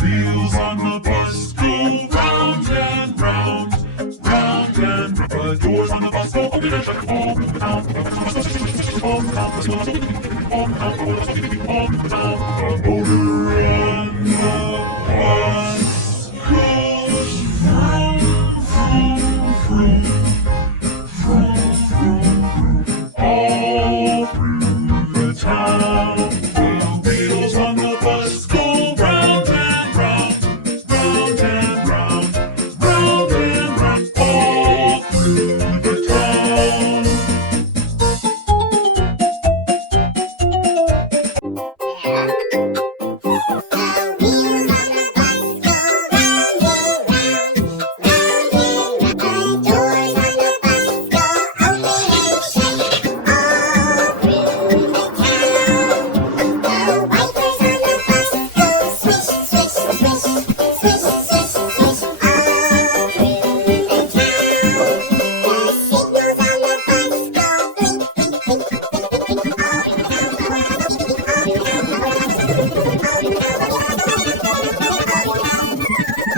Wheels on the bus go round and round, round and round. The doors on the bus go open and shut all through the town. All the town, all the town, all the town. The motor